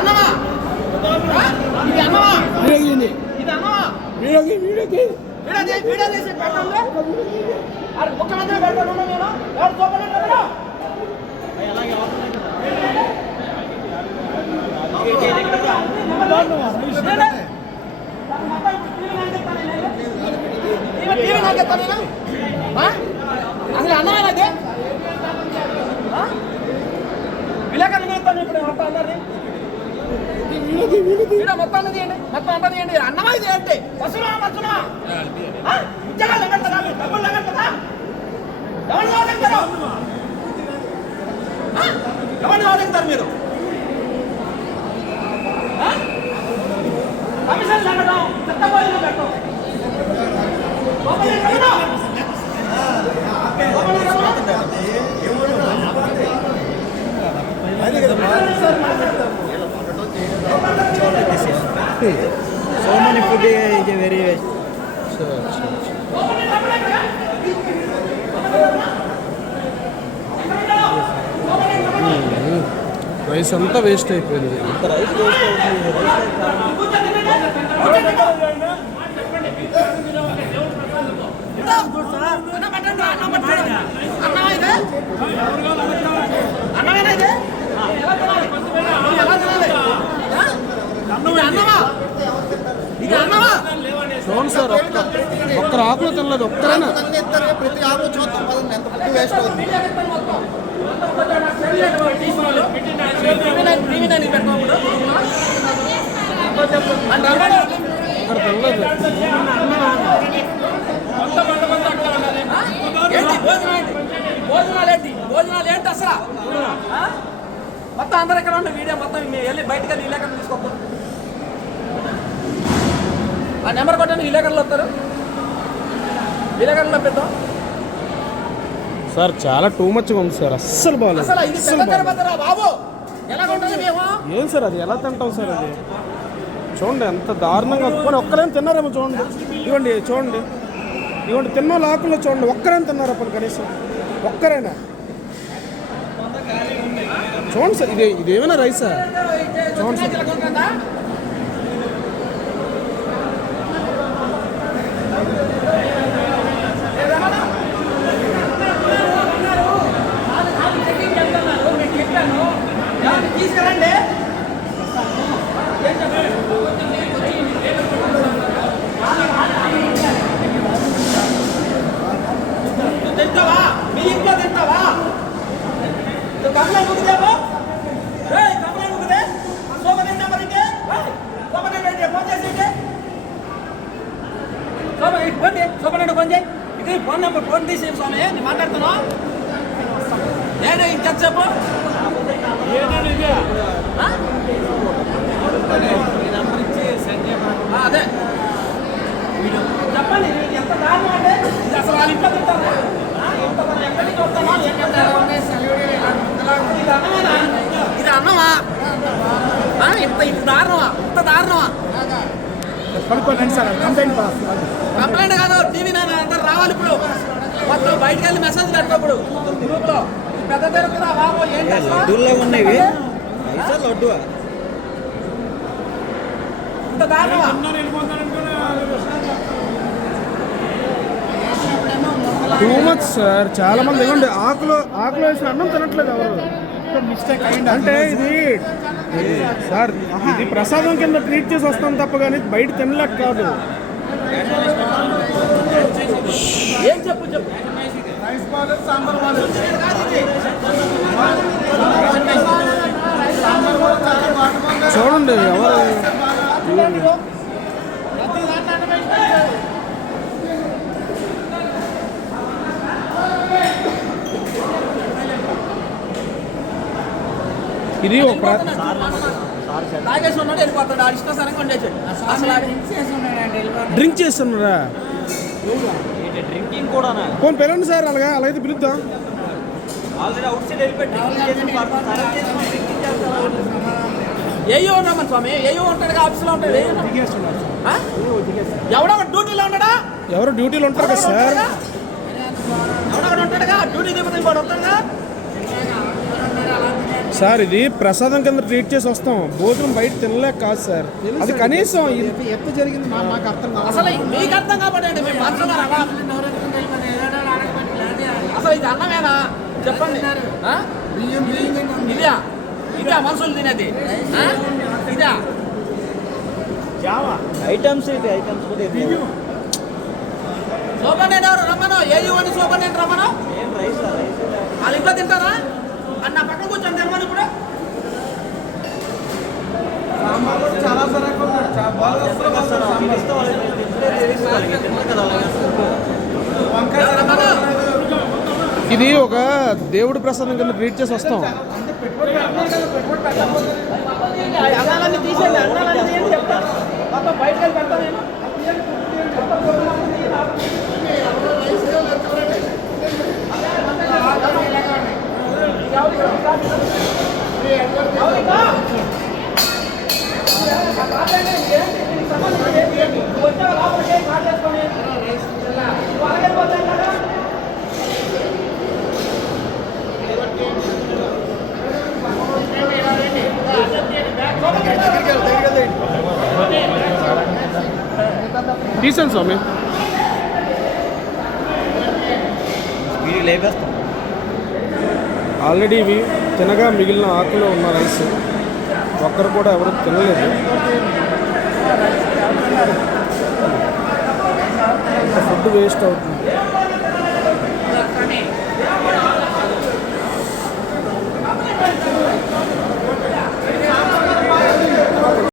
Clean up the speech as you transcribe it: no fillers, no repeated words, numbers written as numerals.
అన్నమా ఇది అన్నమా ఇది అన్నమా వీడియో చేసి పెట్టండి. ముఖ్యమంత్రి పెడతాను నేను ఎవరు చూపలేదు అసలు అన్నమేనది విలేకరులు చెప్తాను ఇప్పుడు మొత్తం అందరినీ మొత్తం అన్నది ఏంటి మొత్తం అంటది ఏంటి అన్నమా ఇది ఏంటి వస్తున్నా ఉద్యోగాలు లెగడతారా డబ్బులు లెగడతారా ఎవరిని వాడతారు ఎవరిని వాడతారు మీరు కమిషన్ లెగడం చెత్తపోయిన పెట్టడం so many food is very waste. Rice అంతా వేస్ట్ అయిపోయింది. రైస్ వేస్ట్ అవుతుంది. చూడండి సార్, ఒక్కరు ఆకులు తినలేదు. ఒక్కరైనా ప్రతి ఆకు చూద్దాం ఎంత ఫుడ్ వేస్ట్ అవుతుంది. అక్కడ తినలేదు. భోజనాలు ఏంటి అసలు మొత్తం అందరు ఎక్కడ ఉండే వీడియో మొత్తం వెళ్ళి బయటకు వెళ్ళి విలేకరులు తీసుకోకు. ఆ నెంబర్ కొట్టండి, విలేకరులు వస్తారు. విలేకరులు పెద్దాం సార్. చాలా టూ మచ్గా ఉంది సార్. అస్సలు బాగాలేదు. అసలు ఇది పెద్ద తిరుపతిరా బాబు, ఎలా ఉంటుంది మేము ఏం సార్ అది ఎలా తింటాం సార్? అది చూడండి ఎంత దారుణంగా. పోనీ ఒక్కరేం తిన్నారేమో చూడండి. ఇవ్వండి చూడండి, ఇవ్వండి తిన్న ఆకుల్లో చూడండి. ఒక్కరేం తిన్నారు అప్పుడు కనీసం ఒక్కరైనా చూడండి సార్. ఇదేమైనా రైసా? చూడండి సార్. తీసుకురండి. తింటావా? మీ ఇంట్లో తింటావా? కంప్లైంట్ ముగిదేమో కంప్లైంట్ ముగిదే సోమనే నెంబర్కి సోమనే ఫోన్ చేసి సోమనే ఫోన్ చేయి. ఇది ఫోన్ నెంబర్ ఫోన్ తీసి స్వామి నేను మాట్లాడుతున్నా. ఏడే ఇంకెంతసేపు అదే చెప్పండి. ఎంత దారుణం అంటే ఇది అసలు వాళ్ళ ఇంట్లో తింటారు. ఎక్కడి నుంచి వస్తామా ఇది అన్నమా? ఇంత దారుణమా? ఇంత దారుణమా? కంప్లైంట్ కాదు, టీవీ నేను అందరు రావాలి. ఇప్పుడు మొత్తం బయటకు వెళ్ళి మెసేజ్ పెడతా. ఇప్పుడు గ్రూప్ లో పెద్ద తిరుగుతుందా బాబు? ఏంటి లడ్డూల్లో ఉన్నాయి లడ్డు ఇంత దారుణమా? Too much sir. చాలా మంది ఇవ్వండి ఆకులో వేసిన అన్నం తినట్లేదు ఎవరు. అంటే ఇది సార్ ఇది ప్రసాదం కింద ట్రీట్ చేసి వస్తాం తప్ప కానీ బయట తినలేక కాదు. ఏం చెప్పు చూడండి ఎవరు ఇది ఒక తాగేసి ఉన్నాడు వెళ్ళిపోతాడు. ఆ ఇష్టాసారంగా ఉండేసాడు. డ్రింక్ చేస్తున్నారా? డ్రింకింగ్ కూడా ఫోన్ పిలవండి సార్. అలాగైతే పిలుద్దాం. ఆల్రెడీ అవుట్ సైడ్ వెళ్ళిపెట్టి ఏయో ఉన్నామని స్వామి. ఏయో ఉంటాడు ఆఫీస్లో ఉంటాడు. ఎవడో డ్యూటీలో ఉంటాడా? ఎవరు డ్యూటీలో ఉంటారు కదా సార్. ఎవడో ఉంటాడుగా డ్యూటీ దిగుతుంది. ఇంకోటి వస్తాడుగా. సార్ ఇది ప్రసాదం కింద ట్రీట్ చేసి వస్తాం, భోజనం బయట తినలేక కాదు సార్. అది కనీసం ఎత్తు జరిగింది మాకు అర్థం కాదు. అసలు మీకు అర్థం కాబట్టి మీ మనసులో అలా అసలు ఇది అన్నమేనా చెప్పండి? ఆ? ఇదా ఇదా మనుషులు తినేది? ఆ? ఇదా ఐటమ్స్ ఇది ఐటమ్స్ కూడా సూపర్నెంట్ ఎవరు రమ్మను? ఏయువని సూపర్నెంట్ రమ్మను. వాళ్ళ ఇంట్లో తింటారా? అన్న పక్కన కూర్చొని తెమ్మను ఇప్పుడు. రమ్మను. ఇది ఒక దేవుడి ప్రసాదం కింద ట్రీట్ చేసి వస్తాం. అన్నాలన్నీ తీసేయండి, అన్నాలన్నీ తీయండి చెప్తా. మొత్తం బయటకు వెళ్ళి పెడతా నేను. తీసాను స్వామి. లేపేస్తాం. ఆల్రెడీ ఇవి తినగా మిగిలిన ఆకులో ఉన్న రైస్ ఒక్కరు కూడా ఎవరు తినలేదు. ఫుడ్ వేస్ట్ అవుతుంది.